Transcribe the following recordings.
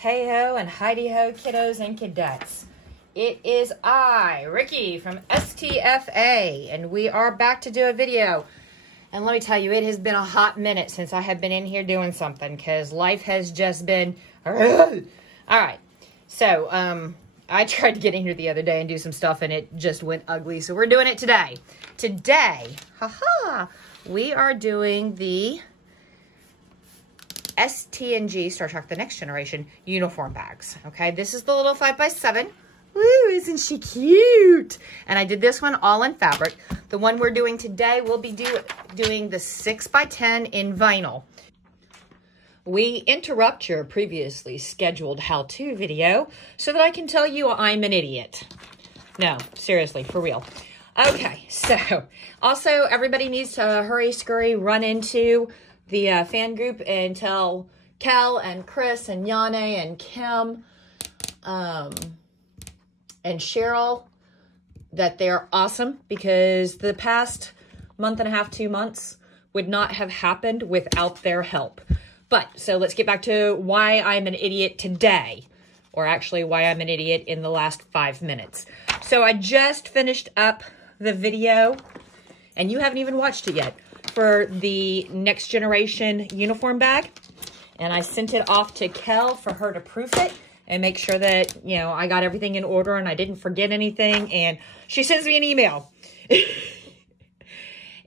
Hey ho and Heidi ho, kiddos and kidettes. It is I, Ricky from STFA, and we are back to do a video. And let me tell you, it has been a hot minute since I have been in here doing something because life has just been... All right, so I tried to get in here the other day and do some stuff and it just went ugly, so we're doing it today. Today, we are doing the STNG, Star Trek The Next Generation, uniform bags. Okay, this is the little 5x7. Woo, isn't she cute? And I did this one all in fabric. The one we're doing today, we'll be doing the 6x10 in vinyl. We interrupt your previously scheduled how-to video so that I can tell you I'm an idiot. No, seriously, for real. Okay, so also everybody needs to hurry, scurry, run into the fan group and tell Cal and Chris and Yane and Kim and Cheryl that they're awesome, because the past month and a half, 2 months would not have happened without their help. But so let's get back to why I'm an idiot today, or actually why I'm an idiot in the last 5 minutes. So I just finished up the video and you haven't even watched it yet, for the Next Generation uniform bag, and I sent it off to Kel for her to proof it and make sure that, you know, I got everything in order and I didn't forget anything, and she sends me an email.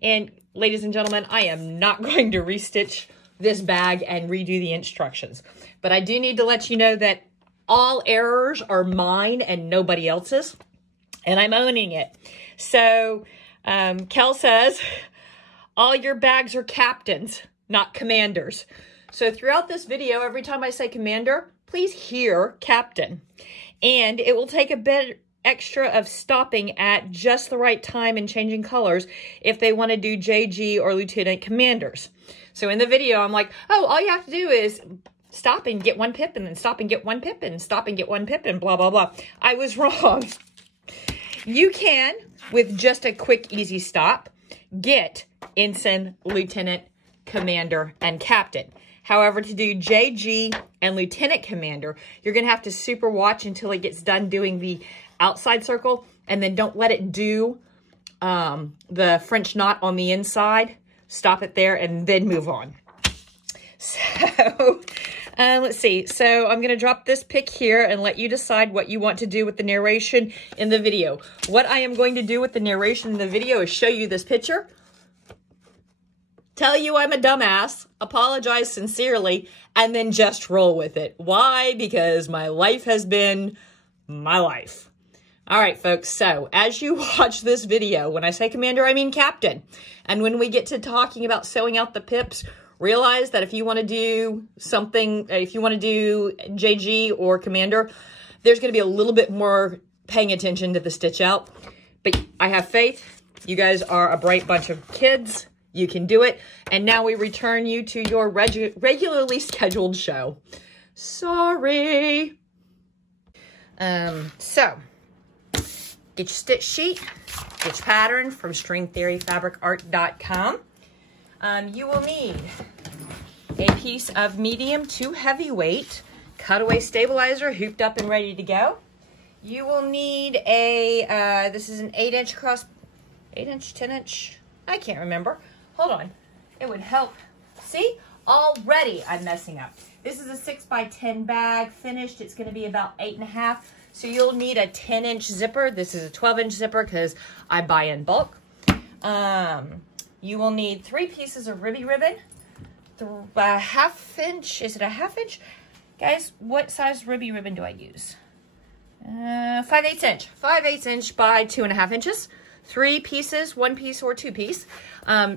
And ladies and gentlemen, I am not going to restitch this bag and redo the instructions, but I do need to let you know that all errors are mine and nobody else's, and I'm owning it. So Kel says, all your bags are captains, not commanders. So throughout this video, every time I say commander, please hear captain. And it will take a bit extra of stopping at just the right time and changing colors if they want to do JG or lieutenant commanders. So in the video, I'm like, oh, all you have to do is stop and get one pip, and then stop and get one pip, and stop and get one pip, and blah, blah, blah. I was wrong. You can, with just a quick, easy stop, get ensign, lieutenant, commander, and captain. However, to do JG and lieutenant commander, you're going to have to super watch until it gets done doing the outside circle, and then don't let it do the French knot on the inside. Stop it there and then move on. So let's see. So I'm going to drop this pic here and let you decide what you want to do with the narration in the video. What I am going to do with the narration in the video is show you this picture, tell you I'm a dumbass, apologize sincerely, and then just roll with it. Why? Because my life has been my life. All right, folks. So as you watch this video, when I say commander, I mean captain. And when we get to talking about sewing out the pips, realize that if you want to do something, if you want to do JG or commander, there's going to be a little bit more paying attention to the stitch out. But I have faith. You guys are a bright bunch of kids. You can do it. And now we return you to your regularly scheduled show. Sorry. So, get your stitch sheet, get your pattern from stringtheoryfabricart.com. You will need a piece of medium to heavyweight cutaway stabilizer, hooped up and ready to go. You will need a, this is an 8-inch cross, 8-inch, 10-inch, I can't remember. Hold on, it would help. See, already I'm messing up. This is a 6x10 bag, finished. It's gonna be about 8.5. So you'll need a 10-inch zipper. This is a 12-inch zipper because I buy in bulk. You will need 3 pieces of ribby ribbon, a 1/2 inch, is it a 1/2 inch? Guys, what size ribby ribbon do I use? 5/8 inch, 5/8 inch by 2.5 inches. 3 pieces, 1 piece or 2 piece.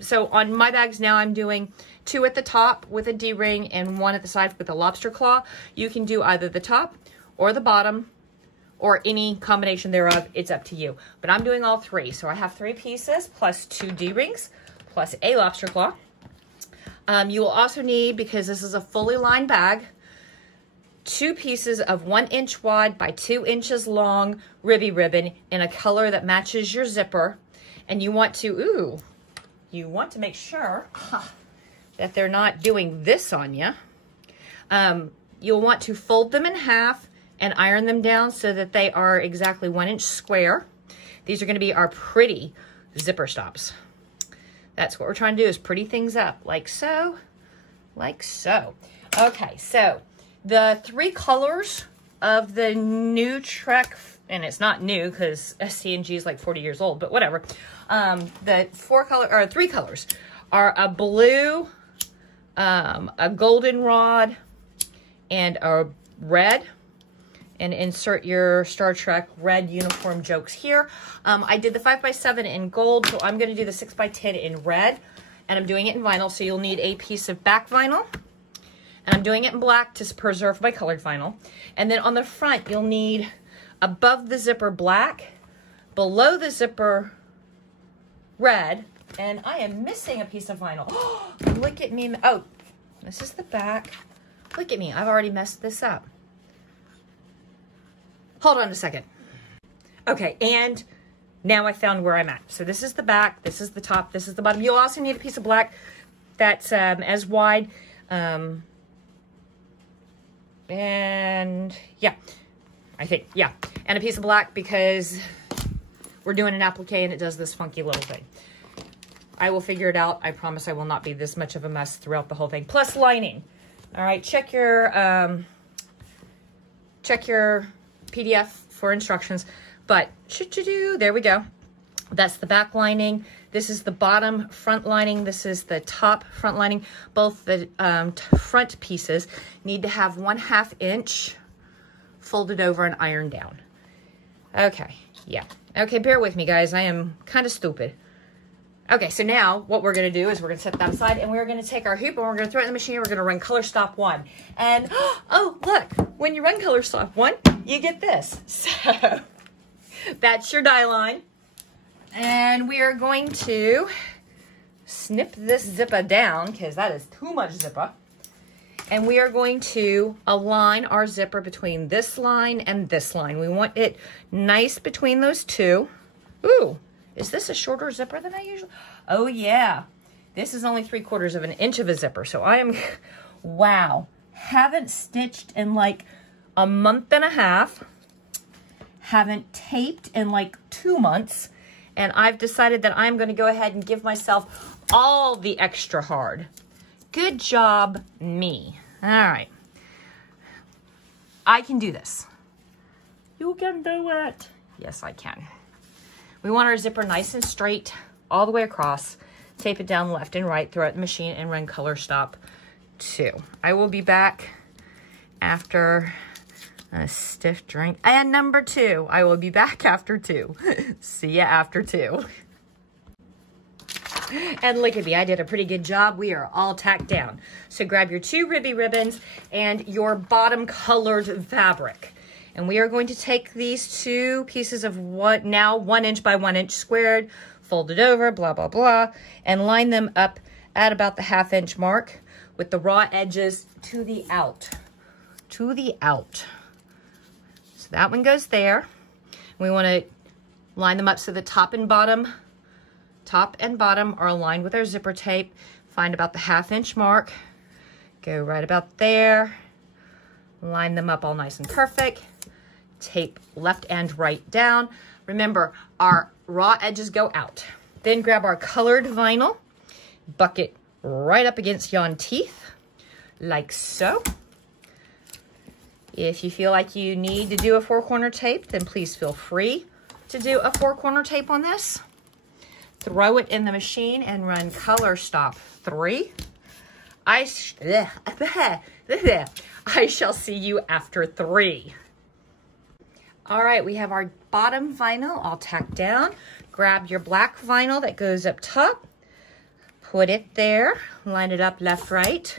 So on my bags now, I'm doing 2 at the top with a D-ring and 1 at the side with a lobster claw. You can do either the top or the bottom or any combination thereof. It's up to you. But I'm doing all 3. So I have 3 pieces plus 2 D-rings plus a lobster claw. You will also need, because this is a fully lined bag, 2 pieces of 1 inch wide by 2 inches long ribby ribbon in a color that matches your zipper. And you want to, you want to make sure that they're not doing this on you. you'll want to fold them in half and iron them down so that they are exactly 1 inch square. These are going to be our pretty zipper stops. That's what we're trying to do, is pretty things up, like so, like so. Okay, so the 3 colors of the new Trek, and it's not new because STNG is like 40 years old, but whatever. The 3 colors are a blue, a goldenrod, and a red. And insert your Star Trek red uniform jokes here. I did the 5x7 in gold, so I'm going to do the 6x10 in red. And I'm doing it in vinyl, so you'll need a piece of back vinyl. And I'm doing it in black to preserve my colored vinyl. And then on the front, you'll need above the zipper black, below the zipper red, and I am missing a piece of vinyl. Look at me. Oh, this is the back. Look at me. I've already messed this up. Hold on a second. Okay, and now I found where I'm at. So this is the back, this is the top, this is the bottom. You'll also need a piece of black that's as wide. And yeah, I think, yeah. And a piece of black because we're doing an applique and it does this funky little thing. I will figure it out. I promise I will not be this much of a mess throughout the whole thing. Plus lining. All right, check your PDF for instructions, but there we go. That's the back lining. This is the bottom front lining. This is the top front lining. Both the front pieces need to have 1/2 inch folded over and ironed down. Okay, yeah. Okay, bear with me, guys. I am kind of stupid. Okay, so now what we're going to do is we're going to set that aside, and we're going to take our hoop and we're going to throw it in the machine. We're going to run color stop 1. And, oh, look, when you run color stop 1, you get this. So that's your die line. And we are going to snip this zipper down because that is too much zipper. And we are going to align our zipper between this line and this line. We want it nice between those two. Ooh. Is this a shorter zipper than I usually? Oh, yeah. This is only 3/4 of an inch of a zipper. So I am, wow. Haven't stitched in like a month and a half. Haven't taped in like 2 months. And I've decided that I'm going to go ahead and give myself all the extra hard. Good job, me. All right. I can do this. You can do it. Yes, I can. We want our zipper nice and straight all the way across. Tape it down left and right, throw it in the machine, and run color stop 2. I will be back after a stiff drink. And number 2, I will be back after 2. See ya after 2. And look at me, I did a pretty good job. We are all tacked down. So grab your 2 ribby ribbons and your bottom colored fabric. And we are going to take these 2 pieces of what now 1 inch by 1 inch squared, fold it over, blah, blah, blah, and line them up at about the 1/2 inch mark with the raw edges to the out. To the out. So that one goes there. We want to line them up so the top and bottom are aligned with our zipper tape. Find about the 1/2 inch mark. Go right about there. Line them up all nice and perfect. Tape left and right down. Remember, our raw edges go out. Then grab our colored vinyl, buck it right up against yon teeth, like so. If you feel like you need to do a 4-corner tape, then please feel free to do a 4-corner tape on this. Throw it in the machine and run color stop 3. I shall see you after 3. All right, we have our bottom vinyl all tacked down. Grab your black vinyl that goes up top. Put it there. Line it up left, right,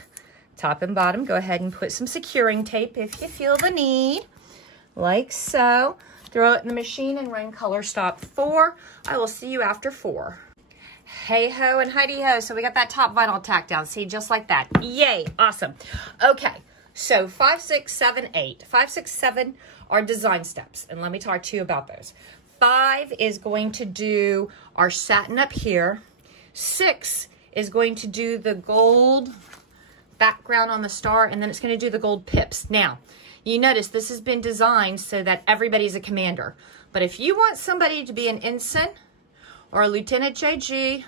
top and bottom. Go ahead and put some securing tape if you feel the need, like so. Throw it in the machine and run color stop 4. I will see you after 4. Hey ho and Heidi ho. So we got that top vinyl tacked down. See, just like that. Yay, awesome. Okay, so 5, 6, 7, 8. 5, 6, 7 are design steps, and let me talk to you about those. 5 is going to do our satin up here. 6 is going to do the gold background on the star, and then it's going to do the gold pips. Now, you notice this has been designed so that everybody's a commander. But if you want somebody to be an ensign or a lieutenant JG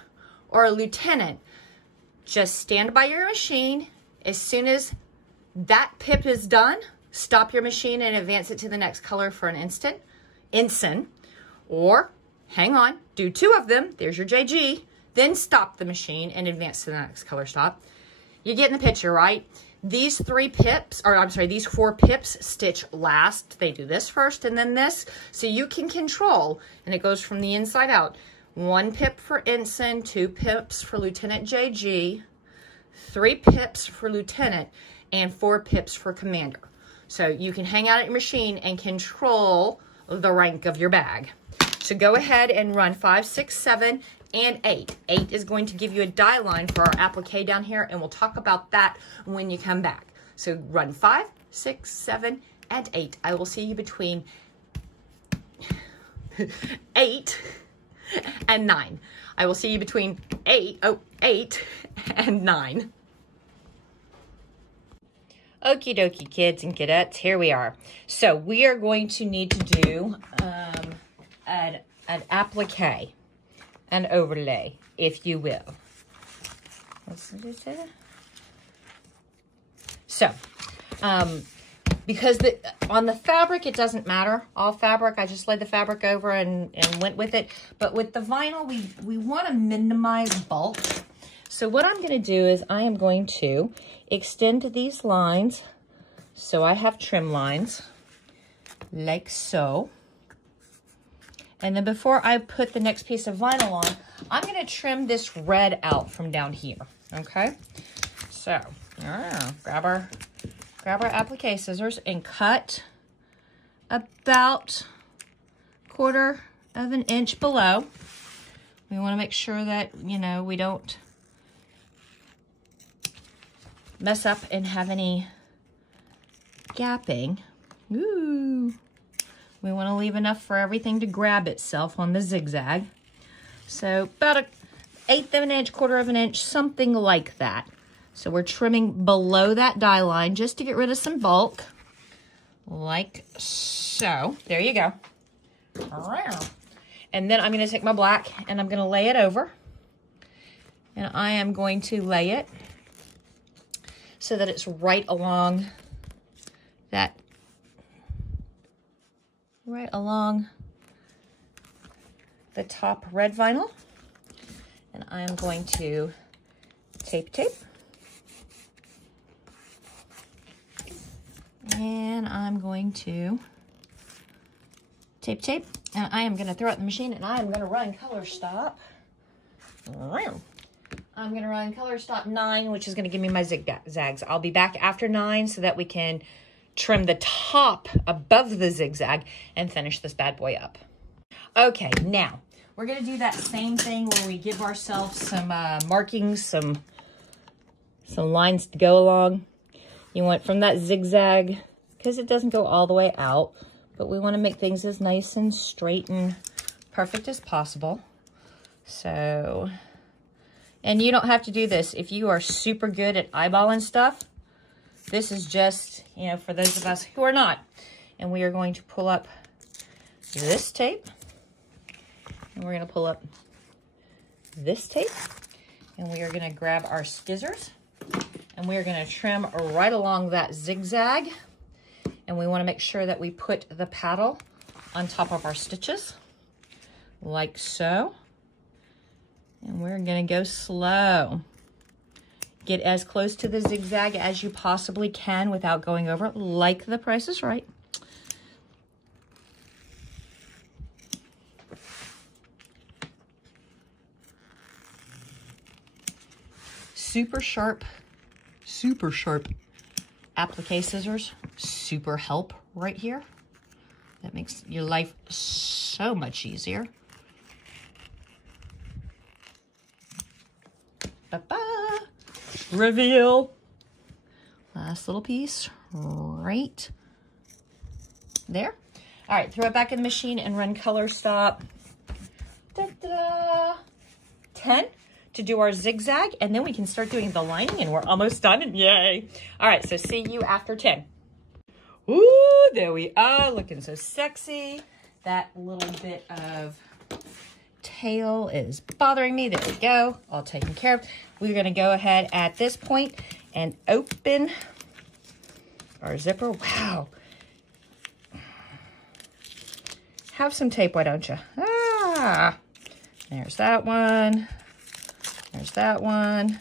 or a lieutenant, just stand by your machine. As soon as that pip is done, stop your machine and advance it to the next color for an ensign. Or, hang on, do 2 of them. There's your JG. Then stop the machine and advance to the next color stop. You get in the picture, right? These 3 pips, or I'm sorry, these 4 pips stitch last. They do this first and then this. So you can control, and it goes from the inside out. 1 pip for ensign, 2 pips for lieutenant JG, 3 pips for lieutenant, and 4 pips for commander. So you can hang out at your machine and control the rank of your bag. So go ahead and run 5, 6, 7, and 8. 8 is going to give you a die line for our applique down here, and we'll talk about that when you come back. So run 5, 6, 7, and 8. I will see you between 8 and 9. I will see you between 8 and 9. Okie dokie, kids and kidettes, here we are. So we are going to need to do an applique, an overlay, if you will. So, because on the fabric, it doesn't matter. All fabric, I just laid the fabric over and went with it. But with the vinyl, we want to minimize bulk. So what I'm going to do is I am going to extend these lines so I have trim lines like so. And then before I put the next piece of vinyl on, I'm going to trim this red out from down here, okay? So, grab our applique scissors and cut about 1/4 of an inch below. We want to make sure that, you know, we don't mess up and have any gapping. Ooh. We want to leave enough for everything to grab itself on the zigzag. So about 1/8 of an inch, 1/4 of an inch, something like that. So we're trimming below that die line just to get rid of some bulk. Like so. There you go. And then I'm going to take my black and I'm going to lay it over. And I am going to lay it so that it's right along that, right along the top red vinyl. And I'm going to tape. And I'm going to tape. And I am going to throw it in the machine and I am going to run color stop. I'm going to run color stop 9, which is going to give me my zigzags. I'll be back after 9 so that we can trim the top above the zigzag and finish this bad boy up. Okay, now we're going to do that same thing where we give ourselves some markings, some lines to go along. You want from that zigzag, because it doesn't go all the way out, but we want to make things as nice and straight and perfect as possible. So, and you don't have to do this. If you are super good at eyeballing stuff, this is just, you know, for those of us who are not. And we are going to pull up this tape. And we're going to pull up this tape. And we are going to grab our scissors. And we are going to trim right along that zigzag. And we want to make sure that we put the paddle on top of our stitches. Like so. And we're going to go slow. Get as close to the zigzag as you possibly can without going over, like The Price is Right. Super sharp applique scissors. Super help right here. That makes your life so much easier. Ba-ba. Reveal. Last little piece right there. All right, throw it back in the machine and run color stop. 10 to do our zigzag, and then we can start doing the lining, and we're almost done, and yay. All right, so see you after 10. Ooh, there we are, looking so sexy. That little bit of tail is bothering me. There we go, all taken care of. We're gonna go ahead at this point and open our zipper. Wow. Have some tape, why don't you? Ah, there's that one. There's that one.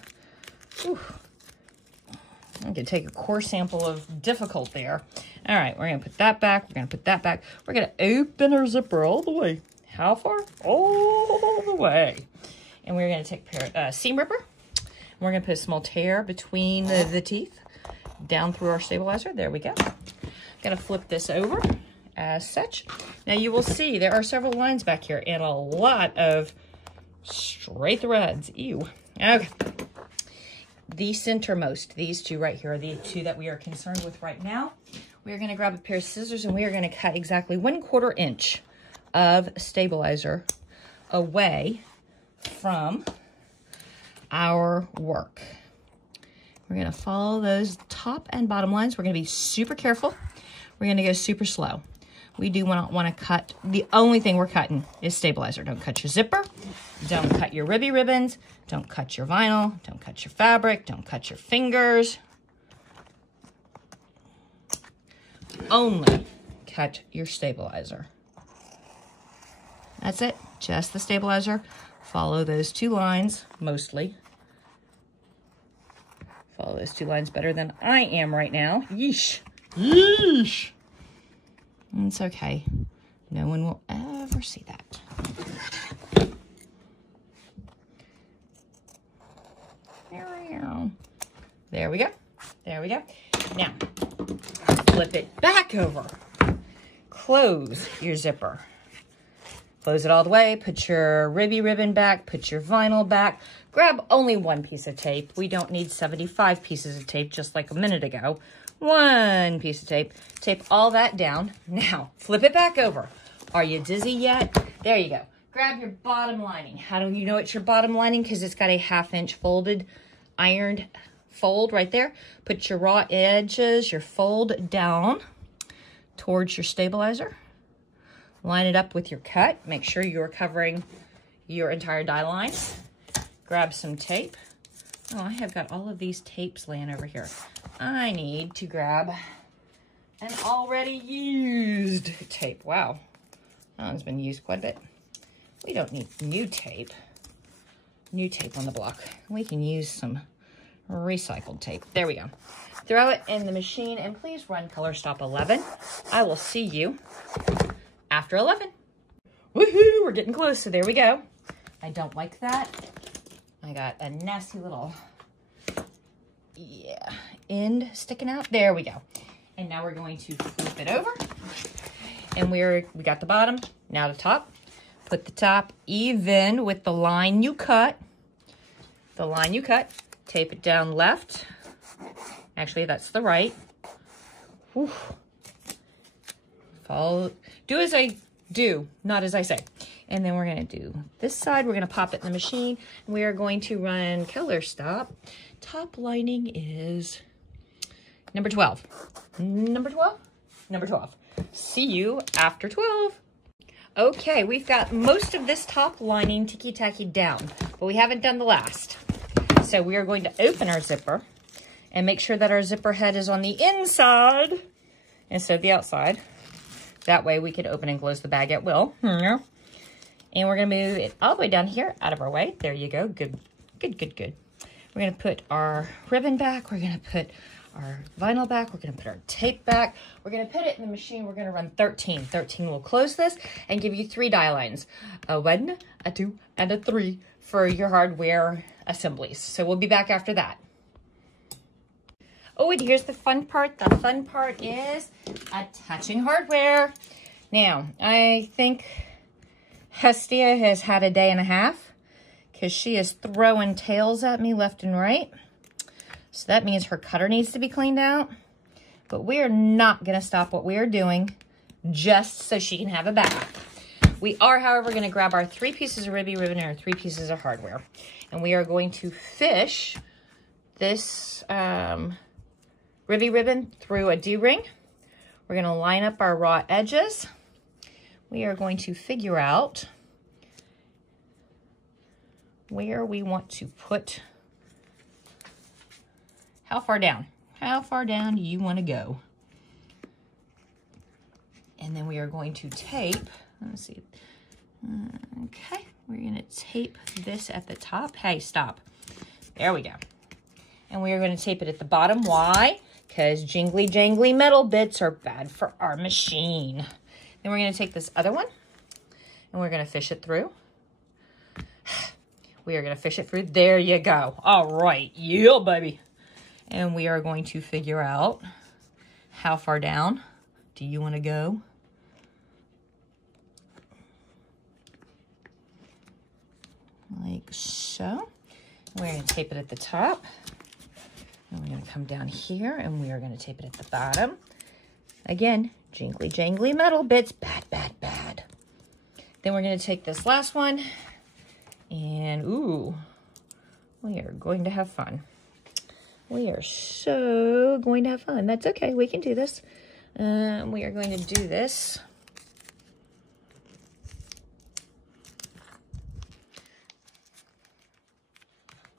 Whew. I'm gonna take a core sample of difficult there. All right, we're gonna put that back. We're gonna put that back. We're gonna open our zipper all the way. How far? All the way. And we're gonna take a seam ripper. We're gonna put a small tear between the teeth down through our stabilizer. There we go. Gonna flip this over as such. Now you will see there are several lines back here and a lot of straight threads. Ew. Okay. The centermost, these two right here are the two that we are concerned with right now. We are going to grab a pair of scissors and we are going to cut exactly 1/4 inch of stabilizer away from our work. We're going to follow those top and bottom lines. We're going to be super careful. We're going to go super slow. We do not want to cut, the only thing we're cutting is stabilizer. Don't cut your zipper. Don't cut your ribby ribbons. Don't cut your vinyl. Don't cut your fabric. Don't cut your fingers. Only cut your stabilizer. That's it. Just the stabilizer. Follow those two lines, mostly. Follow those two lines better than I am right now. Yeesh. Yeesh. It's okay. No one will ever see that. There we go. There we go. Now, flip it back over. Close your zipper. Close it all the way. Put your ribby ribbon back. Put your vinyl back. Grab only one piece of tape. We don't need 75 pieces of tape just like a minute ago. One piece of tape. Tape all that down. Now, flip it back over. Are you dizzy yet? There you go. Grab your bottom lining. How do you know it's your bottom lining? Because it's got a 1/2 inch folded, ironed fold right there. Put your raw edges, your fold down towards your stabilizer. Line it up with your cut. Make sure you're covering your entire die line. Grab some tape. Oh, I have got all of these tapes laying over here. I need to grab an already used tape. Wow, that one's been used quite a bit. We don't need new tape. New tape on the block. We can use some recycled tape. There we go. Throw it in the machine and please run color stop 11. I will see you after 11. Woohoo, we're getting close, so there we go. I don't like that. I got a nasty little, end sticking out. There we go. And now we're going to flip it over. And we got the bottom, now the top. Put the top even with the line you cut. The line you cut. Tape it down left. Actually, that's the right. Whew. Follow. Do as I do, not as I say. And then we're going to do this side. We're going to pop it in the machine. We are going to run color stop. Top lining is number 12. Number 12? Number 12. See you after 12. Okay, we've got most of this top lining ticky-tacky down, but we haven't done the last. So we are going to open our zipper and make sure that our zipper head is on the inside instead of the outside. That way we can open and close the bag at will. And we're going to move it all the way down here out of our way. There you go. Good, good, good, good. We're going to put our ribbon back. We're going to put our vinyl back. We're going to put our tape back. We're going to put it in the machine. We're going to run 13. 13 will close this and give you 3 die lines. A 1, a 2, and a 3 for your hardware assemblies. So we'll be back after that. Oh, and here's the fun part. The fun part is attaching hardware. Now, I think Hestia has had a day and a half because she is throwing tails at me left and right. So that means her cutter needs to be cleaned out. But we're not going to stop what we're doing just so she can have a bath. We are, however, going to grab our 3 pieces of ribby ribbon and our 3 pieces of hardware. And we are going to fish this ribby ribbon through a D-ring. We're going to line up our raw edges. We are going to figure out where we want to put, how far down do you want to go? And then we are going to tape, let's see, okay, we're going to tape this at the top. Hey, stop. There we go. And we are going to tape it at the bottom. Why? Because jingly jangly metal bits are bad for our machine. Then we're going to take this other one and we're going to fish it through. We are going to fish it through. There you go. All right. Yeah, baby. And we are going to figure out how far down do you want to go. Like so. We're going to tape it at the top. And we're going to come down here and we are going to tape it at the bottom. Again, jingly jangly metal bits. Bad, bad, bad. Then we're going to take this last one. And, ooh, we are going to have fun. We are so going to have fun. That's okay. We can do this. We are going to do this.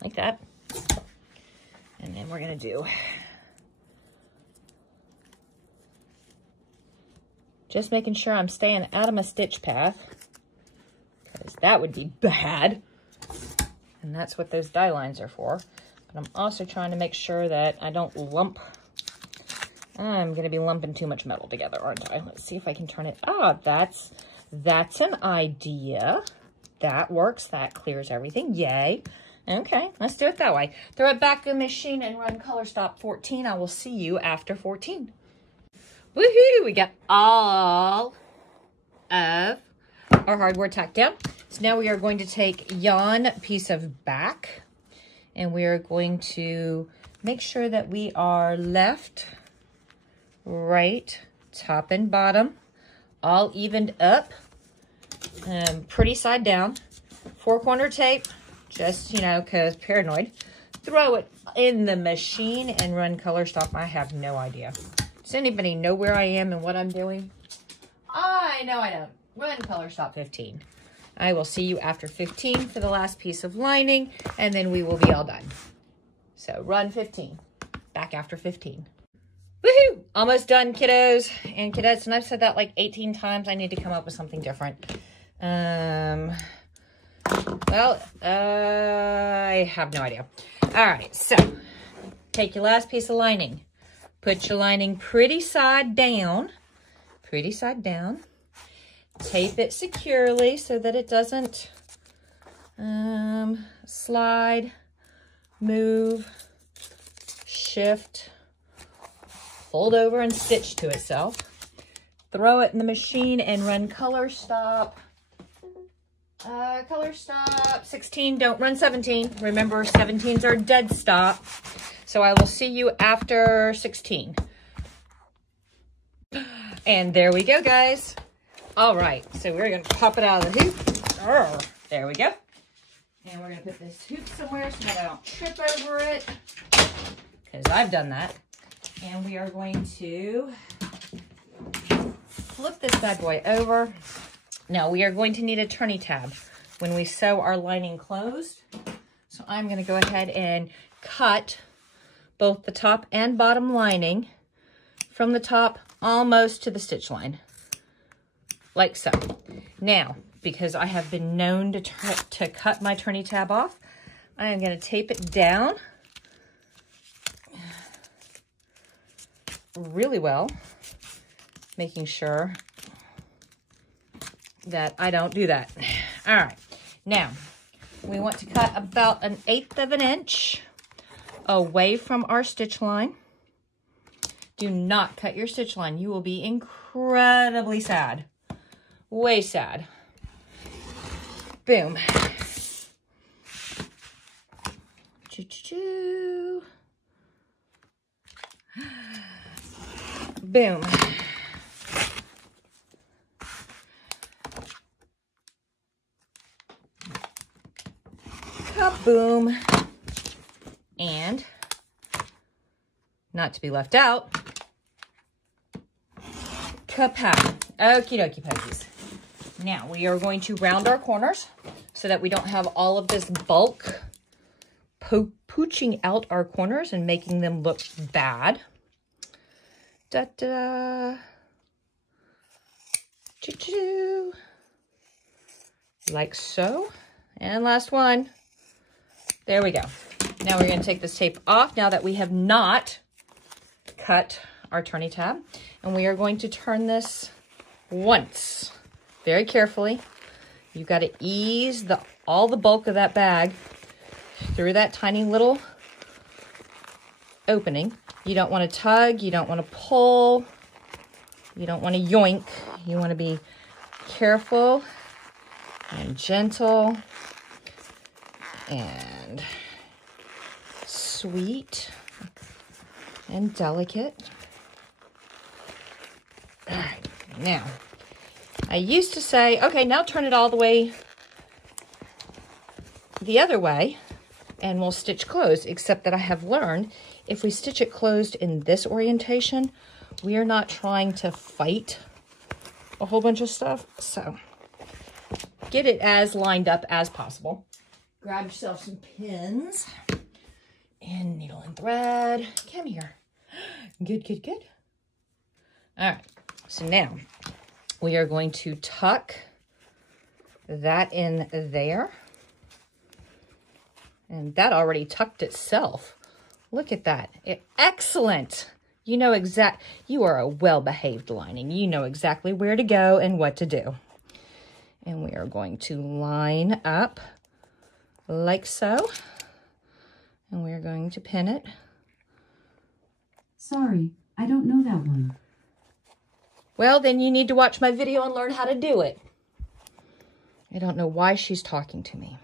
Like that. And then we're going to do just making sure I'm staying out of my stitch path, because that would be bad. And that's what those die lines are for. But I'm also trying to make sure that I don't lump. I'm going to be lumping too much metal together, aren't I? Let's see if I can turn it. Ah, that's an idea. That works. That clears everything. Yay. Okay, let's do it that way. Throw it back in the machine and run color stop 14. I will see you after 14. Woohoo! We got all of our hardware tacked down. So now we are going to take yon piece of back and we are going to make sure that we are left, right, top and bottom, all evened up, pretty side down, 4-corner tape, just, you know, because paranoid. Throw it in the machine and run color stop. I have no idea. Does anybody know where I am and what I'm doing? I know I don't. Run color stop 15. I will see you after 15 for the last piece of lining, and then we will be all done. So run 15. Back after 15. Woohoo! Almost done, kiddos and kidettes. And I've said that like 18 times. I need to come up with something different. Well, I have no idea. All right, so take your last piece of lining. Put your lining pretty side down. Pretty side down. Tape it securely so that it doesn't slide, move, shift, fold over and stitch to itself. Throw it in the machine and run color stop. Color stop 16. Don't run 17. Remember, 17s are dead stop. So I will see you after 16. And there we go, guys. All right, so we're going to pop it out of the hoop. There we go. And we're going to put this hoop somewhere so that I don't trip over it, because I've done that. And we are going to flip this bad boy over. Now, we are going to need a turny tab when we sew our lining closed. So I'm going to go ahead and cut both the top and bottom lining from the top almost to the stitch line, like so. Now, because I have been known to cut my turny tab off, I am going to tape it down really well, making sure that I don't do that. All right, now we want to cut about 1/8 of an inch away from our stitch line. Do not cut your stitch line. You will be incredibly sad. Way sad. Boom. Choo-choo-choo. Boom. boom, and not to be left out, kapow. Okie dokie pokies. Now we are going to round our corners so that we don't have all of this bulk pooching out our corners and making them look bad. Da-da-da. Choo-choo. Like so. And last one. There we go. Now we're going to take this tape off now that we have not cut our turny tab. And we are going to turn this once. Very carefully. You've got to ease all the bulk of that bag through that tiny little opening. You don't want to tug. You don't want to pull. You don't want to yoink. You want to be careful and gentle and sweet and delicate. All right, now, I used to say, okay, now turn it all the way the other way and we'll stitch closed, except that I have learned if we stitch it closed in this orientation, we are not trying to fight a whole bunch of stuff. So get it as lined up as possible. Grab yourself some pins and needle and thread. Come here. Good, good, good. All right. So now we are going to tuck that in there. And that already tucked itself. Look at that. Excellent. You know you are a well-behaved lining. You know exactly where to go and what to do. And we are going to line up like so. And we're going to pin it. Sorry, I don't know that one. Well, then you need to watch my video and learn how to do it. I don't know why she's talking to me.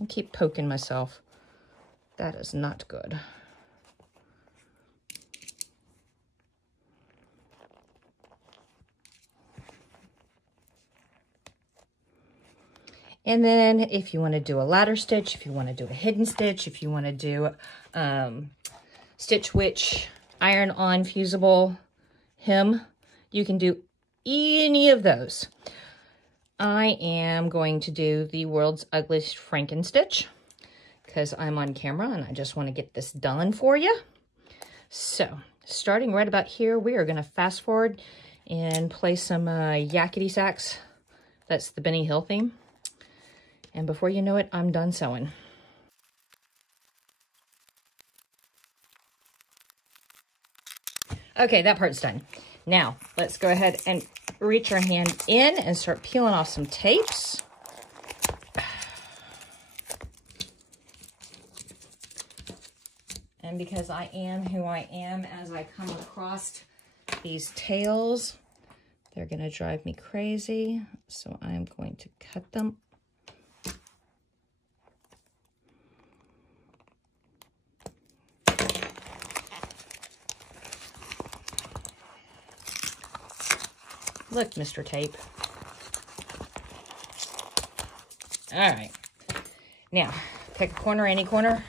I keep poking myself. That is not good. And then if you want to do a ladder stitch, if you want to do a hidden stitch, if you want to do Stitch Witch iron-on fusible hem, you can do any of those. I am going to do the world's ugliest Franken stitch because I'm on camera and I just want to get this done for you. So starting right about here, we are going to fast forward and play some yakety sax. That's the Benny Hill theme. And before you know it, I'm done sewing. Okay, that part's done. Now, let's go ahead and reach our hand in and start peeling off some tapes. And because I am who I am, as I come across these tails, they're going to drive me crazy. So I'm going to cut them. Look, Mr. Tape. All right. Now, pick a corner, any corner.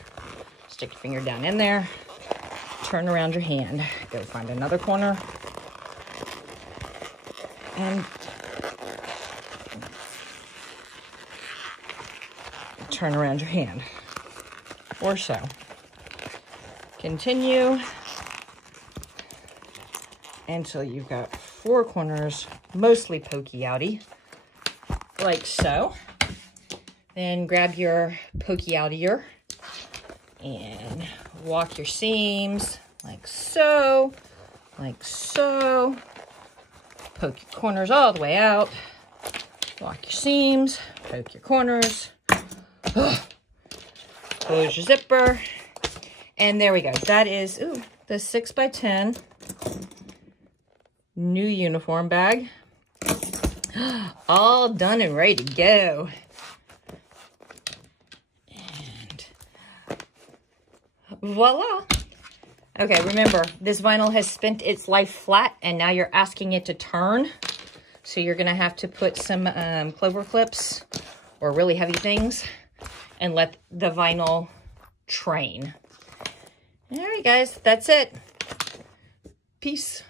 Stick your finger down in there. Turn around your hand. Go find another corner. And turn around your hand. Or so. Continue until you've got 4 corners, mostly pokey outy, like so. Then grab your pokey outier and walk your seams like so, like so. Poke your corners all the way out. Walk your seams, poke your corners. Close your zipper. And there we go. That is, the 6x10 new uniform bag. All done and ready to go. And voila. Okay, remember, this vinyl has spent its life flat, and now you're asking it to turn. So you're going to have to put some clover clips or really heavy things and let the vinyl train. All right, guys, that's it. Peace.